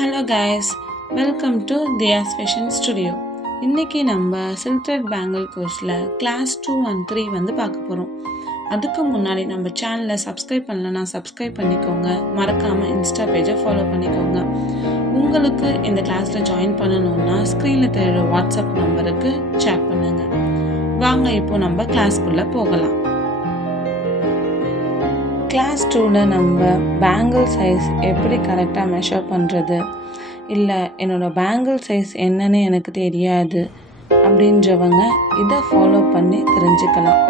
Hello guys, welcome to Thiya's fashion studio. இன்றைக்கி நம்ம silk thread bangle கோர்ஸில் கிளாஸ் 2 and 3 வந்து பார்க்க போகிறோம். அதுக்கு முன்னாடி நம்ம சேனலை சப்ஸ்கிரைப் பண்ணலன்னா சப்ஸ்கிரைப் பண்ணிக்கோங்க. மறக்காமல் இன்ஸ்டா பேஜை ஃபாலோ பண்ணிக்கோங்க. உங்களுக்கு இந்த கிளாஸில் ஜாயின் பண்ணணுன்னா ஸ்க்ரீனில் தெரியுற வாட்ஸ்அப் நம்பருக்கு சேட் பண்ணுங்கள். வாங்க இப்போ நம்ம கிளாஸ்க்குள்ளே போகலாம். கிளாஸ் 2ல் நம்ம பேங்கிள் சைஸ் எப்படி கரெக்டாக மெஷர் பண்ணுறது, இல்லை என்னோடய பேங்கிள் சைஸ் என்னன்னு எனக்கு தெரியாது அப்படின்றவங்க இதை ஃபாலோ பண்ணி தெரிஞ்சுக்கலாம்.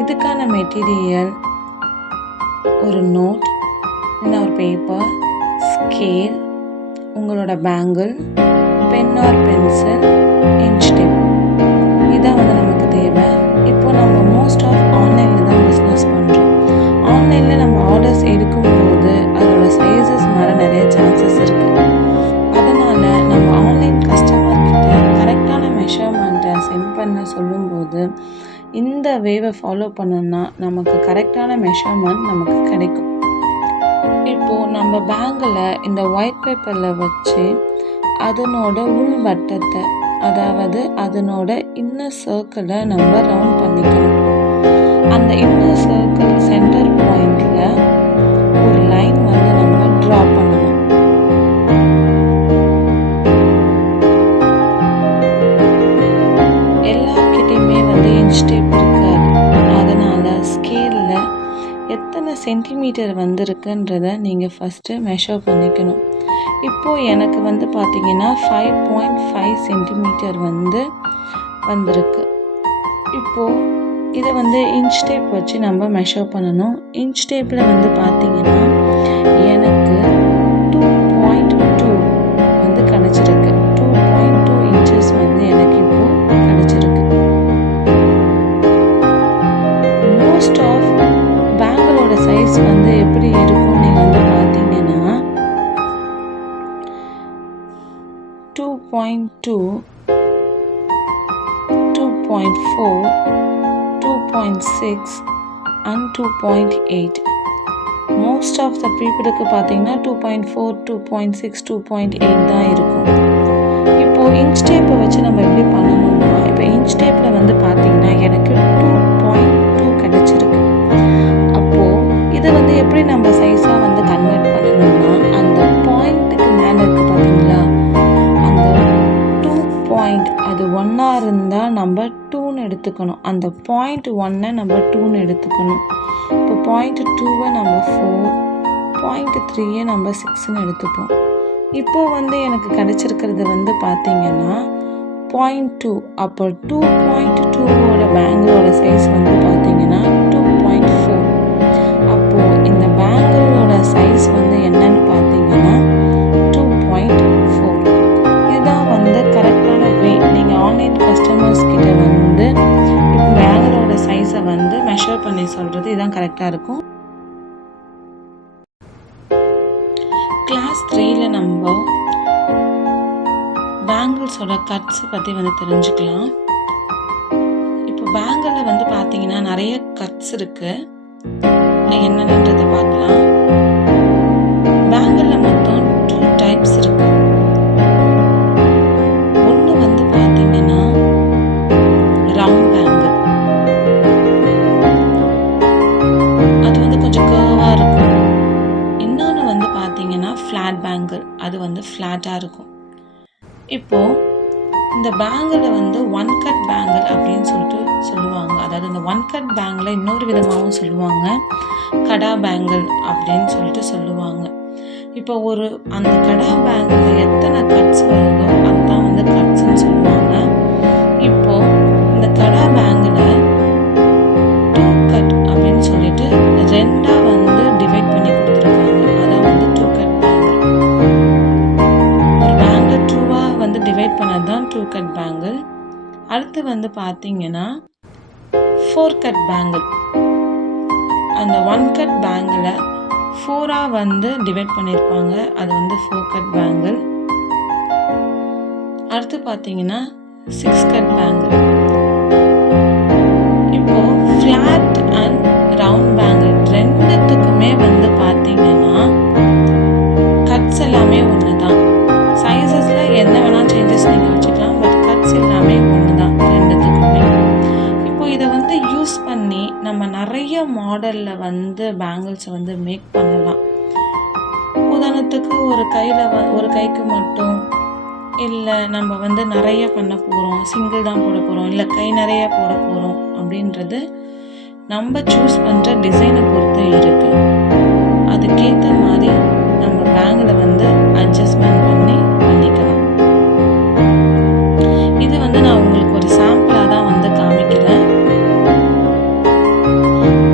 இதுக்கான மெட்டீரியல் ஒரு நோட், இன்னொரு பேப்பர், ஸ்கேல், உங்களோட bangle, pen or pencil, inch tape, இதான் வந்து நமக்கு தேவை. இப்போ நம்ம மோஸ்ட் ஆஃப் ஆன்லைனில் தான் பிஸ்னஸ் பண்ணுறோம். ஆன்லைனில் நம்ம ஆர்டர்ஸ் எடுக்கும்போது அதோட சைஸஸ் மாற நிறைய சான்சஸ் இருக்குது. அதனால் நம்ம ஆன்லைன் கஸ்டமர்கிட்ட கரெக்டான மெஷர்மெண்ட்டை சென்ட் பண்ண சொல்லும்போது இந்த வேவை ஃபாலோ பண்ணோன்னா நமக்கு கரெக்டான மெஷர்மெண்ட் நமக்கு கிடைக்கும். இப்போது நம்ம பேங்கில் இந்த ஒயிட் பேப்பரில் வச்சு அதனோட உள் வட்டத்தை, அதாவது அதனோட இன்னர் சர்க்கிளை நம்ம ரவுண்ட் பண்ணிக்கணும். அந்த இன்னர் சர்க்கிள் சென்டர் பாயிண்டில் ஒரு லைன் வந்து நம்ம ட்ரா பண்ணணும். எல்லார்கிட்டையுமே வந்து இன்ச் டேப் இருக்காது. அதனால் ஸ்கேலில் எத்தனை சென்டிமீட்டர் வந்திருக்குன்றதை நீங்கள் ஃபஸ்ட்டு மெஷர் பண்ணிக்கணும். இப்போது எனக்கு வந்து பார்த்திங்கன்னா 5.5 சென்டிமீட்டர் வந்திருக்கு. இப்போது இதை வந்து இன்ச் டேப் வச்சு நம்ம மெஷர் பண்ணணும். இன்ச் டேப்பில் வந்து பார்த்திங்கன்னா எனக்கு 2.2 வந்து கிடச்சிருக்கு. 2.2 இன்ச்சஸ் வந்து எனக்கு இப்போது கிடச்சிருக்கு. மோஸ்ட் ஆஃப் பேங்கிளோட சைஸ் வந்து எப்படி இருக்கும் நீங்கள் வந்து பார்த்தீங்கன்னா 2.2, 2.4, 2.6 and 2.8. மோஸ்ட் ஆஃப் த பீப்புளுக்கு பார்த்தீங்கன்னா 2.4, 2.6, 2.8 தான் இருக்கும். இப்போது இன்ச் டேப்பை வச்சு நம்ம எப்படி பண்ணணும்னா, இப்போ இன்ச் டேப்பில் வந்து பார்த்தீங்கன்னா எனக்கு 2.2 கிடச்சிருக்கு. அப்போது இதை வந்து எப்படி நம்ம சைஸாக வந்து கன்வெர்ட் பண்ணணும்னா, அந்த பாயிண்ட்டுக்கு மேலே இருக்குது பார்த்தீங்களா, அந்த 2 பாயிண்ட் அது 1 இருந்தால் நம்ம 2ன்னு எடுத்துக்கணும். அந்த பாயிண்ட் 1 நம்ம 2ன்னு எடுத்துக்கணும். இப்போ பாயிண்ட் 2 நம்ம 4, பாயிண்ட் 3 நம்ம 6ன்னு எடுத்துப்போம். இப்போது வந்து எனக்கு கிடச்சிருக்கிறது வந்து பார்த்திங்கன்னா 0.2. அப்போ 2.2ஓட பேங்கிளோட சைஸ் வந்து பார்த்திங்கன்னா 2.4. அப்போது இந்த பேங்கிளோட சைஸ் வந்து என்னன்னு பார்த்தீங்கன்னா 2.4. இதுதான் வந்து கரெக்டான வே. நீங்கள் ஆன்லைன் கஸ்டமர்ஸ் கிட்ட வந்து இப்போ பேங்கிளோட சைஸை வந்து மெஷர் பண்ணி சொல்கிறது இதுதான் கரெக்டாக இருக்கும். கிளாஸ் 3ல் நம்ம பேங்கிள்ஸோட கட்ஸை பற்றி வந்து தெரிஞ்சுக்கலாம். இப்போ பேங்கிளில் வந்து பார்த்தீங்கன்னா நிறைய கட்ஸ் இருக்குது. என்னென்னன்றதை பார்க்கலாம். பேங்கிளில் மொத்தம் 2 டைப்ஸ் இருக்குது. ஒன்று வந்து பார்த்தீங்கன்னா ரவுண்ட் பேங்கிள், அது வந்து கொஞ்சம் கர்வாக இருக்கும். இன்னொன்று வந்து பார்த்தீங்கன்னா ஃப்ளாட் பேங்கிள், அது வந்து ஃப்ளாட்டாக இருக்கும். இப்போது இந்த பேங்கிளை வந்து 1 கட் பேங்கிள் அப்படின்னு சொல்லுவாங்க. அதாவது இந்த 1 கட் பேங்கிளை இன்னொரு விதமாகவும் சொல்லுவாங்க, கடா பேங்கிள் அப்படின்னு சொல்லுவாங்க. இப்போ அந்த கடா பேங்கிளில் எத்தனை கட்ஸ் வருதோ அதுதான் வந்து கட்ஸ்ன்னு சொல்லுவாங்க. இப்போது இந்த கடா பேங்கிளை 2 கட் அப்படின்னு சொல்லிட்டு 2ஆக வந்து டிவைட் பண்ணி கொடுத்துருக்காங்க. அதான் வந்து 2 கட் பேங்கிள். ஒரு பேங்கிள் 2ஆக வந்து டிவைட் பண்ணது தான் 2 கட் பேங்கிள். அடுத்து வந்து பார்த்தீங்கன்னா 4 கட் பேங்கிள். அந்த 1 கட் பேங்கிளை 4ஆக வந்து டிவைட் பண்ணியிருப்பாங்க. அது வந்து 4 கட் பேங்கிள். அடுத்து பார்த்தீங்கன்னா 6 கட் பேங்கிள். இப்போது ஃப்ளாட் அண்ட் ரவுண்ட் பேங்கிள் ரெண்டுத்துக்குமே வந்து பார்த்தீங்கன்னா கட்ஸ் எல்லாமே ஒன்று தான். என்ன வேணால் சேஞ்சஸ் நீங்கள் வச்சுக்கலாம். பட் கட்ஸ் எல்லாமே ஒன்று தான் ரெண்டுத்துக்குமே. இப்போ இதை வந்து யூஸ் பண்ணி நம்ம நிறைய மாடலில் வந்து பேங்கிள்ஸை வந்து மேக் பண்ணலாம். உதாரணத்துக்கு ஒரு கைக்கு மட்டும், இல்லை நம்ம வந்து நிறைய பண்ண போகிறோம், சிங்கிள் தான் போட போகிறோம், இல்லை கை நிறைய போட போகிறோம் அப்படின்றது நம்ம சூஸ் பண்ணுற டிசைனை பொறுத்து இருக்குது. அதுக்கேற்ற மாதிரி நம்ம பேங்கில் வந்து அட்ஜஸ்ட்மெண்ட் பண்ணிக்கலாம். இது வந்து நான் உங்களுக்கு ஒரு சாம்பிளாக தான் வந்து காமிக்கிறேன்.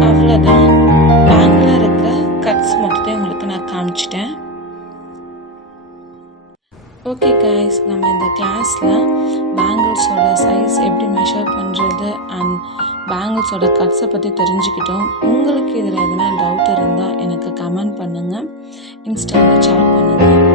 அவ்வளோதான். பேங்கில் இருக்க கட்ஸ் மொத்தத்தையும் உங்களுக்கு நான் காமிச்சிட்டேன். ஓகே கைஸ், நம்ம இந்த கிளாஸில் பேங்கிள்ஸோட சைஸ் எப்படி மெஷர் பண்ணுறது அண்ட் பேங்கிள்ஸோட கட்ஸை பற்றி தெரிஞ்சுக்கிட்டோம். உங்களுக்கு இதில் எதனா டவுட் இருந்தால் எனக்கு கமெண்ட் பண்ணுங்கள், இன்ஸ்டாவில் சேட் பண்ணுங்கள்.